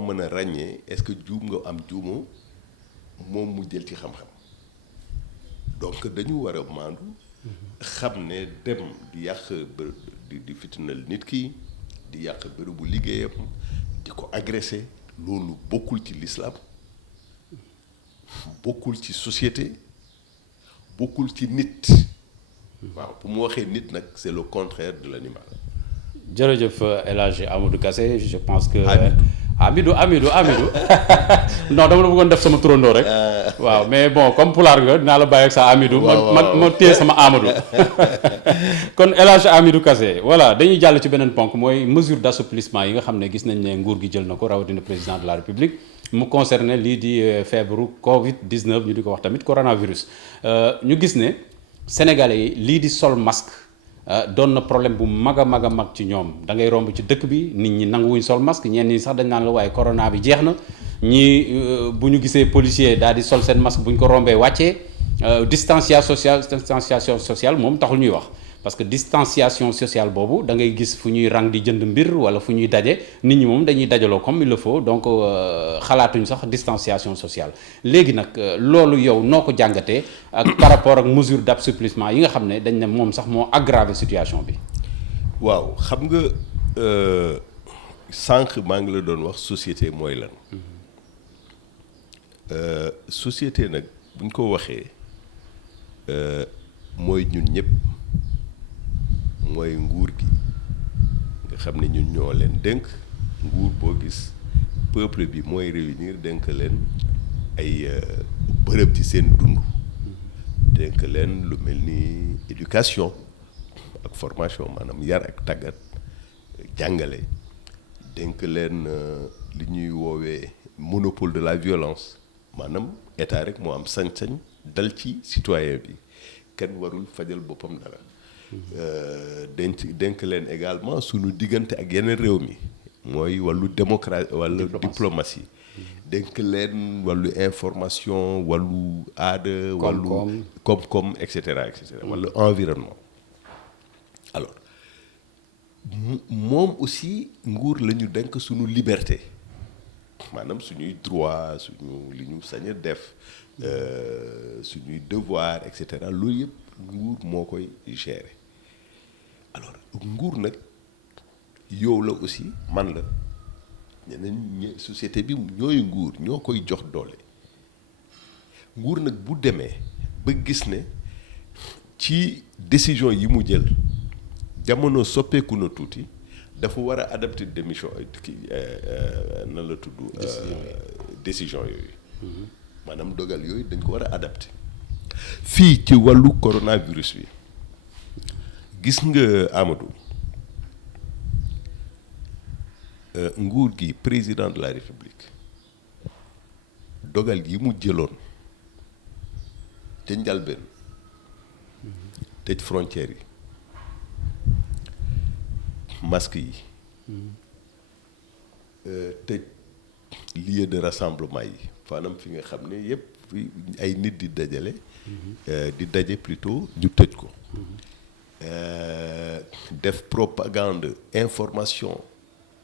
moo mën a ràññee est-ce que juum nga am juumoo moom mu jël ci xam-xam donc dañu war a maandu xam ne dem di yàq di fitinal nit ki di yàq bërëbu liggéeyam di ko agressé loolu bokkul ci l'islam bokkul ci société bokkul ci nit waaw bu mu waxee nit nag c'est le contraire de l'animal. jërëjëf El Hadj Amadou Kassé je pense que. Amidou non dama la bëggoon def sama turandoo rek. waaw mais bon comme pulaar nga dinaa la bàyyi ak sa Amidou. ma téye sama Amadou. kon El Hadj Amidou Kassé voilà dañuy jàll ci beneen ponk mooy mesure d'assouplissement yi nga xam ne gis nañ ne nguur gi jël na ko rawatina président de la République mu concerné lii di feebaru Covid-19 ñu di ko wax tamit coronavirus ñu gis ne Sénégalais yi lii di sol masque. doon na problème bu mag a mag ci ñoom da ngay romb ci dëkk bi nit ñi nanguwuñ sol masque ñenn ñi sax dañ naan la waaye corona bi jeex na ñii bu ñu gisee policier daal di sol seen masque bu ñu ko rombee wàccee distanciation sociale moom taxul ñuy wax parce que distanciation sociale boobu da ngay gis fu ñuy rang di jënd mbir wala fu ñuy daje nit ñi moom dañuy dajaloo comme il le faut donc xalaatuñ sax distanciation sociale léegi nag loolu yow noo ko jàngatee ak par rapport ak mesure d'assouplissement yi nga xam ne dañ ne moom sax moo aggravé situation bi. waaw xam nga sànq maa ngi la doon wax société mooy lan. société nag buñ ko waxee mooy ñun ñëpp. mooy nguur gi nga xam ne ñun ñoo leen dénk nguur boo gis peuple bi mooy réunir dénk leen ay bërëb ci seen dund dénk leen lu mel ni éducation ak formation maanaam yar ak tàggat jàngale dénk leen li ñuy woowee monopole de la violence maanaam état rek moo am sañ-sañ dal ci citoyen bi kenn warul fajal boppam dara dénk leen également sunu diggante ak yeneen réew mi mooy wàllu démocratie wàllu diplomatie dénk leen wàllu information wàllu aada wàllu koom-koom et cetera wàllu environnement alors moom aussi nguur la ñu dénk sunu liberté maanaam suñuy droit suñu li ñu sañ a def suñuy devoir et cetera loolu yëpp nguur moo koy gérer alors nguur nag yow la aussi man la ñeneen société bi ñooy nguur ñoo koy jox doole nguur nag bu demee ba gis ne ci décision yi mu jël jamono soppeeku na tuuti dafa war a adapter démission na la tudd décision yooyu maanaam dogal yooyu dañ ko war a adapter fii ci wàllu coronavirus bi gis nga Amadou nguur gi président de la République dogal yi mu jëloon ca njalbeen tëj frontières yi masque yi tëj lieu de rassemblement yi maanaam fi nga xam ne yépp ay nit di daje plutôt ñu tëj ko def propagande information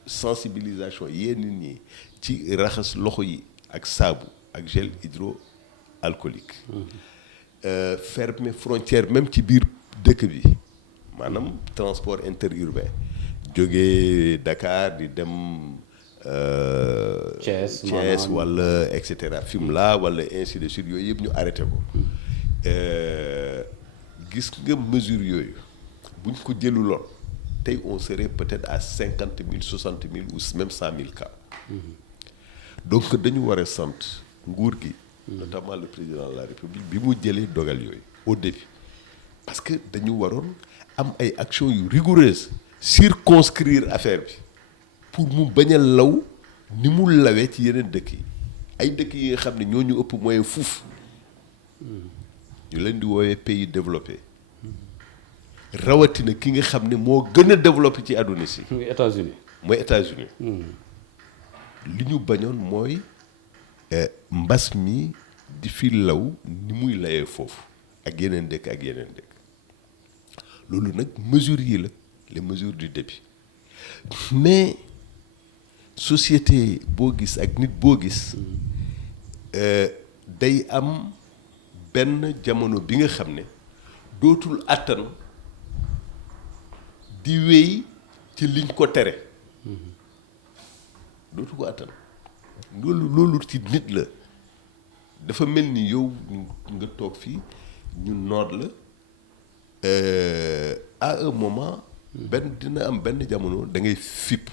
sensibilisation yéen nit ñi ci raxas loxo yi ak saabu ak gel hydroalcoolique fermer frontière même ci biir dëkk bi maanaam transport interurbain jógee Dakar di dem Thiès wala et cetera Fimela wala ainsi de suite yooyu yëpp ñu arrêté ko gis nga mesure yooyu buñ ko jëluloon tey on serait peut-être à 50 000 60 000 ou même 100 000 cas donc dañu war a sant nguur gi notamment le président de la République bi mu jëlee dogal yooyu au début parce que dañu waroon am ay actions yu rigoureuses circonscrire affaire bi pour mu bañ a law ni mu lawee ci yeneen dëkk yi ay dëkk yi nga xam ne ñoo ñu ëpp moyen fuuf ñu leen di woowee pays développé rawatina ki nga xam ne moo gën a développé ci àdduna si. muy États-Unis mooy États-Unis li ñu bañoon mooy mbas mi di fi law ni muy layee foofu ak yeneen dëkk loolu nag mesures yi la les mesures du début mais société boo gis ak nit boo gis day am benn jamono bi nga xam ne dootul àttan di wéy ci liñ ko tere dootu ko àttan loolu ci nit la dafa mel ni yow nga toog fii ñu noot la à un moment dina am benn jamono da ngay fipp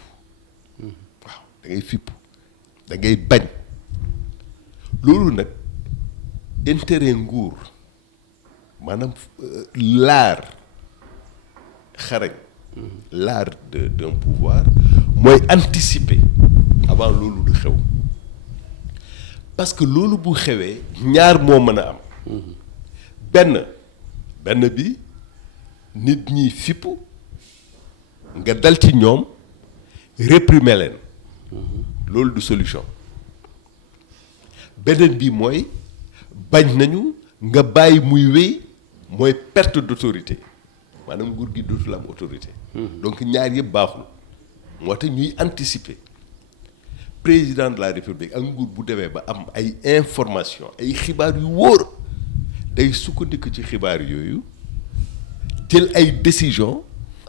waaw da ngay fipp da ngay bañ loolu nag intérêt nguur maanaam l'art xarañ l'art d'un pouvoir mooy anticiper avant loolu du xew parce que loolu bu xewee ñaar moo mën a am benn bi nit ñi fipp nga dal ci ñoom réprimer leen loolu du solution beneen bi mooy bañ nañu nga bàyyi muy wéy mooy perte d'autorité maanaam nguur gi dootul am autorité donc ñaar yëpp baaxul moo tax ñuy anticiper président de la république ak nguur bu demee ba am ay information ay xibaar yu wóor day sukkandiku ci xibaar yooyu jël ay décision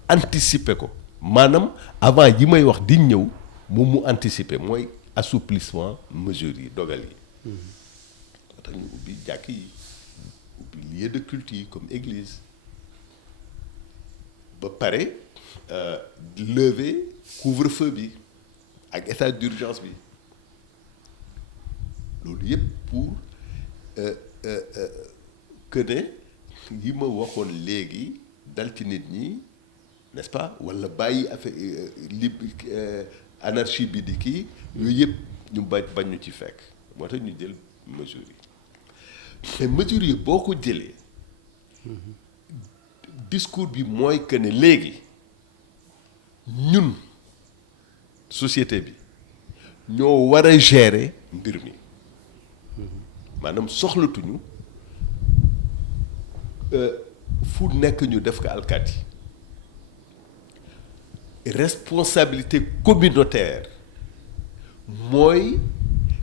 anticiper ko maanaam avant yi may wax di ñëw moom mu anticiper mooy assouplissement mesures yi dogal yi moo tax ñu ubbi jàkk yi ubbi lieu de culte yi comme église ba pare lever couvre-feu bi ak état d'urgence bi loolu yëpp pour que ne yi ma waxoon léegi dal ci nit ñi n'est-ce pas walla bàyyi affaire anarchie bi di kii yooyu yëpp ñu bañ ñu ci fekk moo tax ñu jël mesures yi mais mesures yi boo ko jëlee discours bi mooy que ne léegi ñun société bi ñoo war a gérer mbir mi maanaam soxlatuñu fu nekk ñu def ko alkaati responsabilité communautaire mooy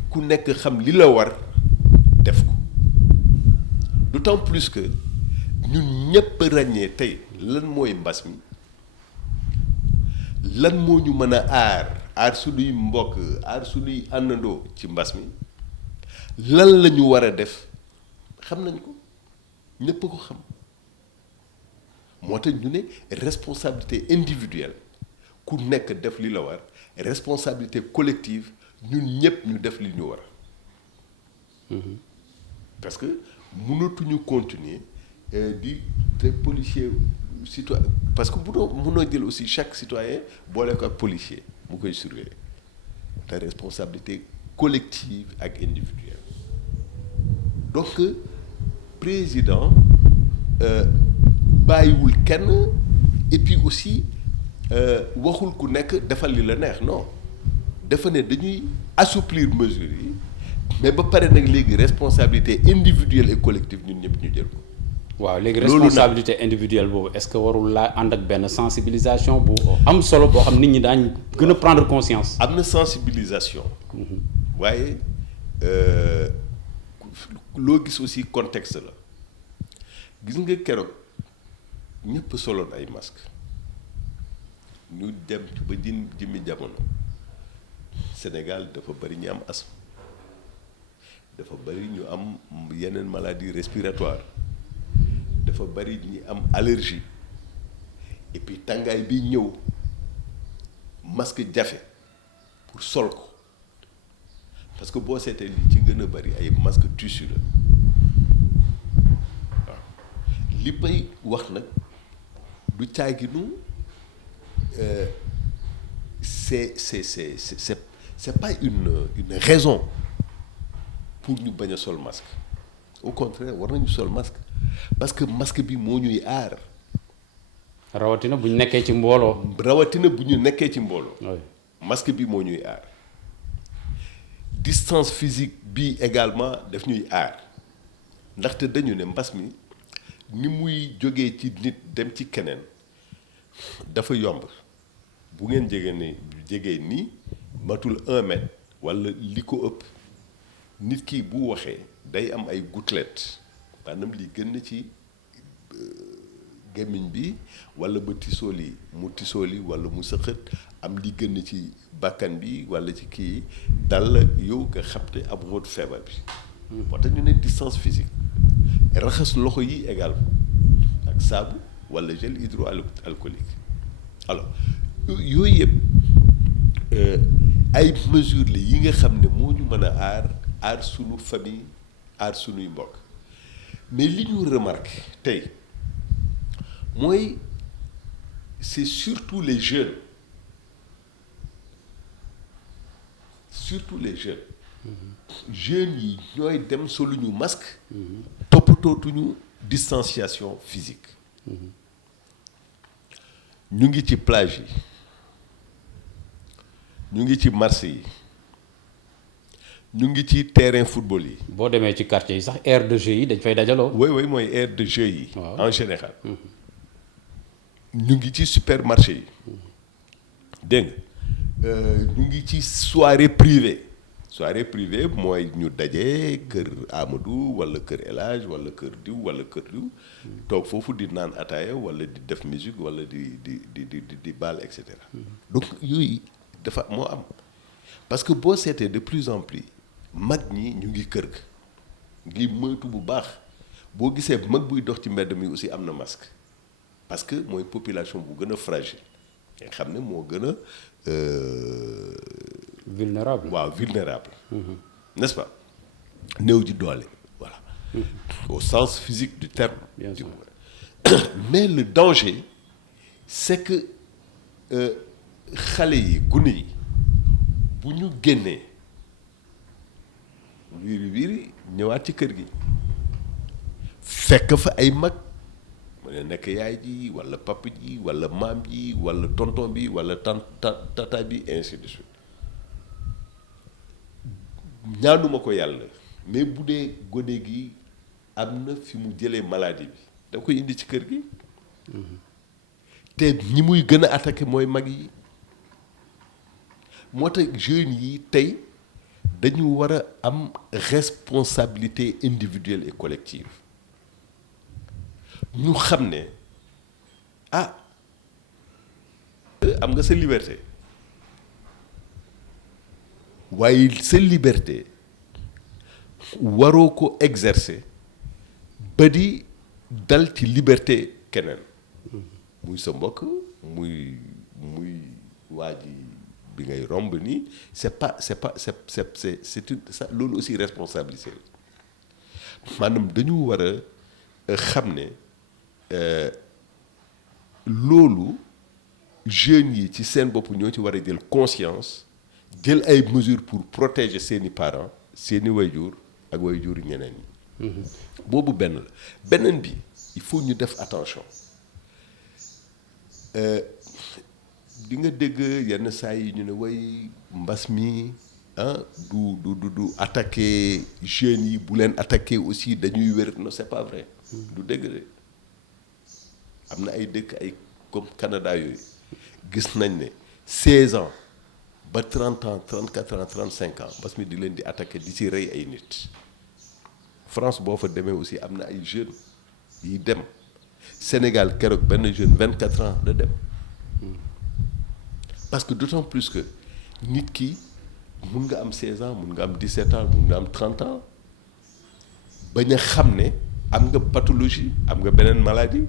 ku nekk xam li la war def ko d'autant plus que ñun ñëpp ràññee tey lan mooy mbas mi lan moo ñu mën a aar suñuy mbokk aar suñuy àndandoo ci mbas mi lan la ñu war a def xam nañ ko ñëpp ko xam moo tax ñu ne responsabilité individuelle ku nekk def li la war responsabilité collective ñun ñëpp ñu def li ñu war parce que mënatuñu continuer di te policier citoyen parce que mënoo jël aussi chaque citoyen boole ko ak policier mu koy surveiller te responsabilité collective ak individuelle donc président bàyyiwul kenn et puis aussi waxul ku nekk defal li la neex non dafa ne dañuy assouplir mesures yi mais ba pare nag léegi responsabilité individuelle et collective ñun ñëpp ñu jël ko. waaw léegi responsabilité individuelle boobu est-ce que warul laa ànd ak benn sensibilisation bu am solo boo xam nit ñi daañ gën a prendre conscience. am na sensibilisation. waaye loo gis aussi contexte la gis nga keroog ñëpp soloon ay masque ñu dem ba jëmmi jamono Sénégal dafa bari ñu am asthme dafa bari ñu am yeneen maladie respiratoire dafa bari ñi am allergie et puis tàngaay bi ñëw masque jafe pour sol ko parce que boo seetee li ci gën a bari ay masque tissu la waaw li may wax nag du caaginu c'est pas une raison pour ñu bañ a sol masque au contraire war nañu sol masque parce que masque bi moo ñuy aar. rawatina bu ñu nekkee ci mbooloo. rawatina bu ñu nekkee ci mbooloo. masque bi moo ñuy aar distance physique bi également daf ñuy aar ndaxte dañu ne mbas mi ni muy jógee ci nit dem ci keneen dafa yomb bu ngeen jegee nii matul 1 mètre wala li ko ëpp nit ki bu waxee day am ay gouttelettes maanaam li gën ci gémmiñ bi wala ba tisooli mu tisooli wala mu sëqët am li gën ci bakkan bi wala ci kii dal yow nga xamte amoo feebar bi. moo tax ñu ne distance physique raxas loxo yi également ak saabu wala gel hydroalcoolique alors yooyu yëpp ay mesures la yi nga xam ne moo ñu mën a aar sunu famille aar sunuy mbokk mais li ñu remarqué tey mooy c'est surtout les jeunes jeunes yi ñooy dem soluñu masque toppatootuñu distanciation physique ñu ngi ci plage yi ñu ngi ci marché yi ñu ngi ci terrain football yi. boo demee ci quartier yi sax aire de jeu yi dañ fay dajaloo. oui mooy aire de jeu yi. Waaw. En général. ñu ngi ci supermarché yi. dégg nga ñu ngi ci soirée privée mooy ñu daje kër Amadou wala kër El Hadj wala kër diw wala kër diw toog foofu di naan ataaya wala di def musique wala di baal et cetera. donc yooyu dafa moo am parce que boo seetee de plus en plus mag ñi ñu ngi kër ga ngi moytu bu baax boo gisee mag buy dox ci mbedd mi aussi am na masque parce que mooy population bu gën a fragile nga xam ne moo gën a vulnérable. waaw vulnérable. n'est-ce pas néew ji doole voilà. au sens physique du terme. Bien sûr. mais le danger c'est que xale yi gune yi bu ñu génnee wiiri ñëwaat ci kër gi fekk fa ay mag mu ne nekk yaay ji walla papa ji walla maam ji walla tonton bi walla tata bi ainsi de suite ñaanuma ko yàlla mais bu dee gone gi am na fi mu jëlee maladie bi da koy indi ci kër gi te ñi muy gën a attaqué mooy mag yi moo tax jeunes yi tey dañu war a am responsabilité individuelle et collective ñu xam ne ah am nga sa liberté waaye sa liberté waroo ko exercer ba di dal ci liberté keneen muy sa mbokk muy waa ji bi ngay romb nii c'est une ça loolu aussi responsabilité la maanaam dañu war a xam ne loolu jeunes yi ci seen bopp ñoo ci war a jël conscience jël ay mesures pour protéger seeni parents seeni wayjur ak wayjur ñeneen ñi. boobu benn la beneen bi il faut ñu def attention di nga dégg yenn saa yi ñu ne way mbas mi du attaquer jeunes yi bu leen attaquer aussi dañuy wér non c'est pas vrai. du dégg de am na ay dëkk ay comme Canada yooyu gis nañ ne 16 ans ba 30 ans 34 ans 35 ans mbas mi di leen di attaquer di ci rey ay nit. France boo fa demee aussi am na ay jeunes yi dem Sénégal keroog benn jeune 24 ans la dem parce que d'autant plus que nit ki mun nga am 16 ans mun nga am 17 ans mun nga am 30 ans bañ a xam ne am nga pathologie am nga beneen maladie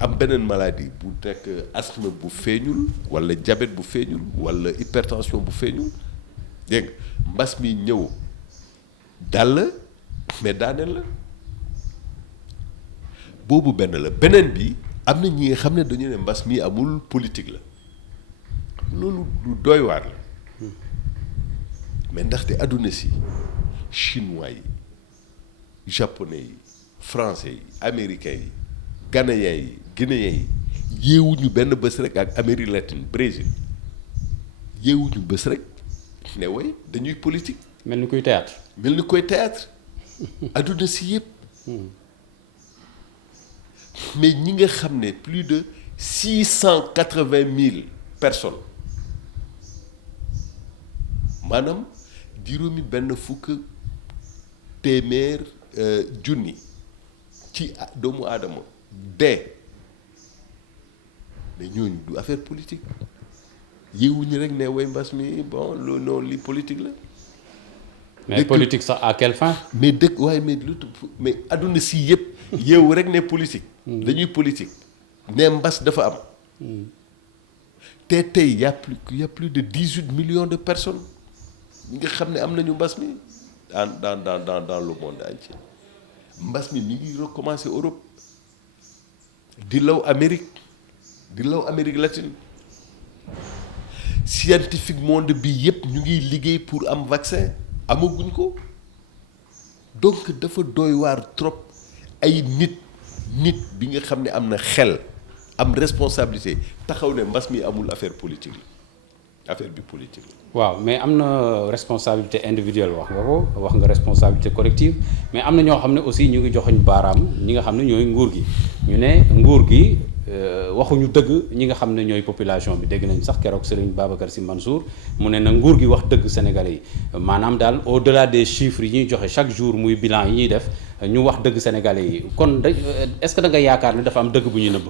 am beneen maladie bu nekk asthme bu feeñul walla diabète bu feeñul walla hypertension bu feeñul dégg nga mbas mi ñëw dal mais daaneel la boobu benn la beneen bi am na ñi nga xam ne dañu ne mbas mi amul politique la loolu lu doy waar la mais ndaxte àdduna si chinois yi japonais yi français yi américains yi ghanéens yi guinéens yi yéewuñu benn bés rek ak Amérique latine Brésil yéewuñu bés rek ne way dañuy politique. mel ni kuy théâtre. mel ni koy théâtre adduna si yëpp mais ñi nga xam ne plus de 680 000 personnes maanaam juróomi benn fukk téeméer junni ci doomu aadama dee mais ñooñu du affaire politique yéewuñu rek ne way mbas mi bon loolu noonu li politique la. mais politique sax à quelle fin. mais dëkk waaye mais adduna si yëpp yéewu rek ne politique. dañuy politique ne mbas dafa am. te tey y a plus de 18 millions de personnes ñi nga xam ne am nañu mbas mi dans le monde entier mbas mi ngi recommencer Europe di law Amérique latine scientifique monde bi yëpp ñu ngi liggéey pour am vaccin amaguñ ko donc dafa doy waar trop ay nit bi nga xam ne am na xel am responsabilité taxaw ne mbas mi amul affaire politique la affaire bi politique la. waaw mais am na responsabilité individuelle wax nga responsabilité collective mais am na ñoo xam ne aussi ñu ngi joxoñ baaraam ñi nga xam ne ñooy nguur gi ñu ne nguur gi waxuñu dëgg ñi nga xam ne ñooy population bi dégg nañ sax keroog Serigne Babacar Sy Mansour mu ne na nguur gi wax dëgg Sénégalais yi maanaam daal au-delà des chiffres yi ñuy joxe chaque jour muy bilan yi ñuy def ñu wax dëgg Sénégalais yi kon est-ce que da nga yaakaar ne dafa am dëgg bu ñuy nëbb.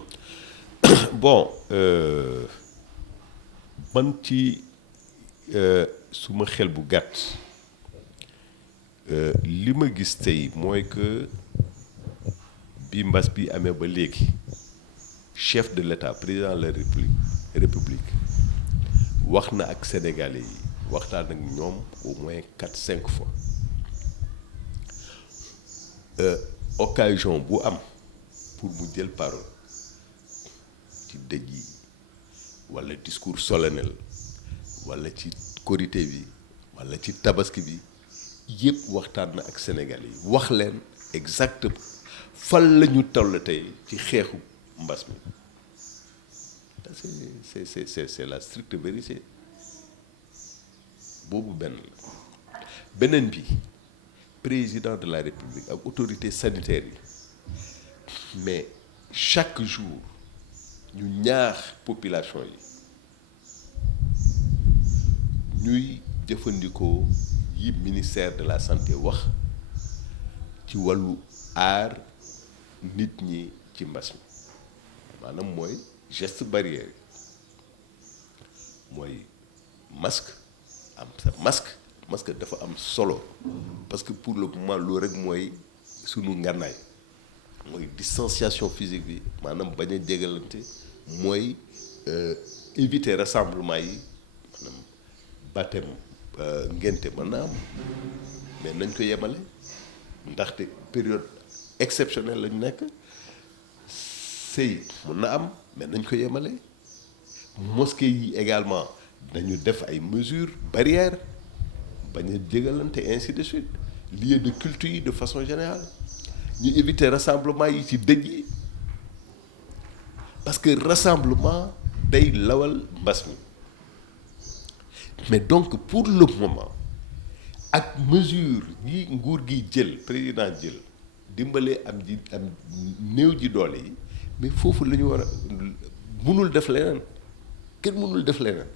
bon man ci suma xel bu gàtt li ma gis tey mooy que bi mbas bi amee ba léegi chef de l'État président de la république wax na ak sénégalais yi waxtaan ak ñoom au moins 4-5 fois occasion bu am pour mu jël parole ci dëj yi walla discours solennel walla ci korité bi walla ci tabaski bi yépp waxtaan na ak sénégalais yi wax leen exactement fan la ñu toll tey ci xeexu mbas mi c'est la stricte vérité boobu benn la beneen bi président de la république ak autorité sanitaire yi mais chaque jour ñu ñaax population yi ñuy jëfandikoo yi ministère de la santé wax ci wàllu aar nit ñi ci mbas mi maanaam mooy geste barrière yi mooy masque am sa masque dafa am solo parce que pour le moment loolu rek mooy sunu ngànnaay mooy distanciation physique bi maanaam bañ a jégalante mooy éviter rassemblement yi maanaam baptême ngénte mën na am mais nañ ko yemale ndaxte période exceptionnelle lañu nekk sëy mën na am mais nañ ko yemale mosquée yi également dañu def ay mesures barrières bañ a jégalante ainsi de suite lieu de culte yi de façon générale ñu éviter rassemblement yi ci dëj yi parce que rassemblement day lawal mbas mi mais donc pour le moment ak mesure yi nguur gi jël président jël dimbalee am néew ji doole yi mais foofu la ñu war a mënul def leneen kenn mënul def leneen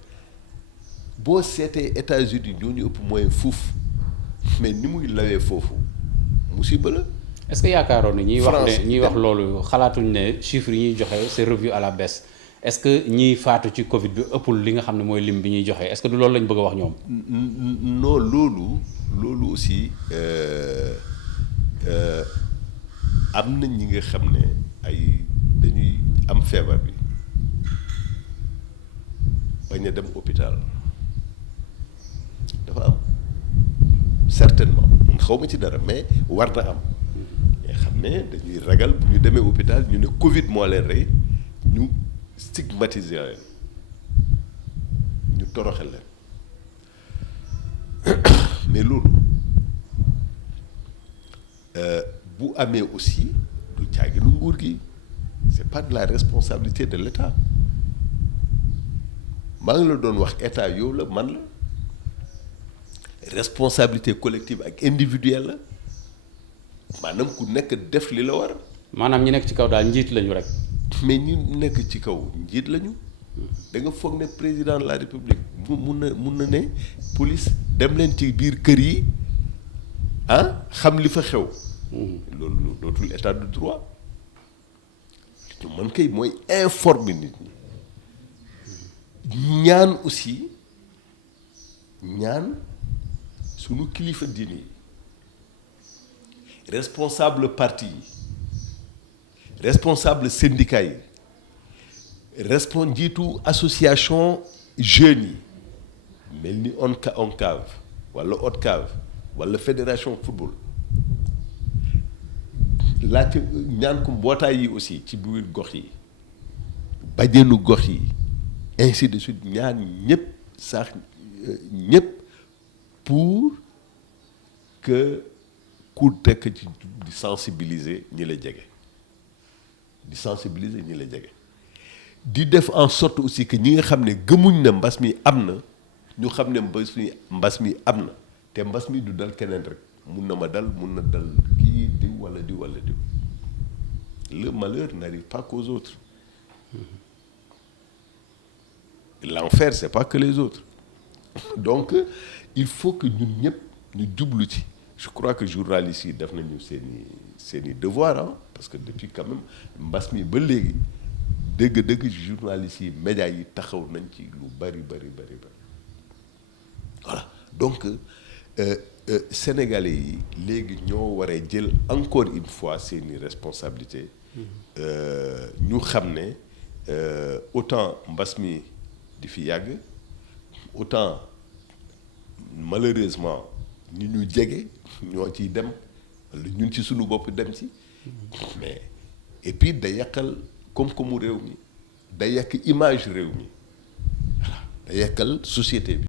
boo seetee États-Unis ñoo ñu ëpp moyen fuuf mais ni muy lawee foofu musiba la. est-ce que yaakaaroon na ñiy wax loolu xalaatuñ ne chiffres yi ñuy joxe c'est revu à la baisse est-ce que ñiy faatu ci Covid bi ëppul li nga xam ne mooy lim bi ñuy joxe est-ce que du loolu lañ bëgg a wax ñoom. non loolu aussi am na ñi nga xam ne ay dañuy am feebar bi bañ a dem hôpital dafa am certainement xaw ma ci dara mais war na am nga xam ne dañuy ragal bu ñu demee hôpital ñu ne Covid moo leen rey ñu stigmatiser leen ñu toroxal leen mais loolu bu amee aussi du caaginu nguur gi c'est pas de la responsabilité de l'État maa ngi la doon wax état yow la man la responsabilité collective ak individuelle la maanaam ku nekk def li la war. maanaam ñi nekk ci kaw daal njiit lañu rek. mais ñi nekk ci kaw njiit lañu da nga foog ne président de la république mun na ne police dem leen ci biir kër yi xam li fa xew. loolu dootul état de droit li ñu mën kay mooy informer nit ñi ñaan aussi sunu kilifa diine yi responsable parti yi responsable syndicat yi njiitu association jeunes yi mel ni ONCAV wala ODCAV wala fédération football laajte ñaan ko mbootaay yi aussi ci biir gox yi bajenu gox yi ainsi de suite ñaan ñëpp pour que ku tekk ci di sensibiliser ñi la jege di def en sorte aussi que ñi nga xam ne gëmuñ na mbas mi am na ñu xam ne mbas mi am na te mbas mi du dal keneen rek mun na ma dal mun na dal kii diw wala diw wala diw le malheur n'arrive pas qu'aux autres l'enfer c'est pas que les autres donc il faut que ñun ñëpp ñu jublu ci. Je crois que journalistes yi def nañu seeni devoir parce que depuis quand même mbas mi ba léegi dëgg journalistes yi médias yi taxaw nañ ci lu bari voilà donc sénégalais yi léegi ñoo war a jël encore une fois seeni responsabilité ñu xam ne autant mbas mi di fi yàgg autant malheureusement ñi ñu jege ñoo ciy dem wala ñun ci suñu bopp dem ci mais et puis day yàqal koom-koomu réew mi day yàq image réew mi voilà day yàqal société bi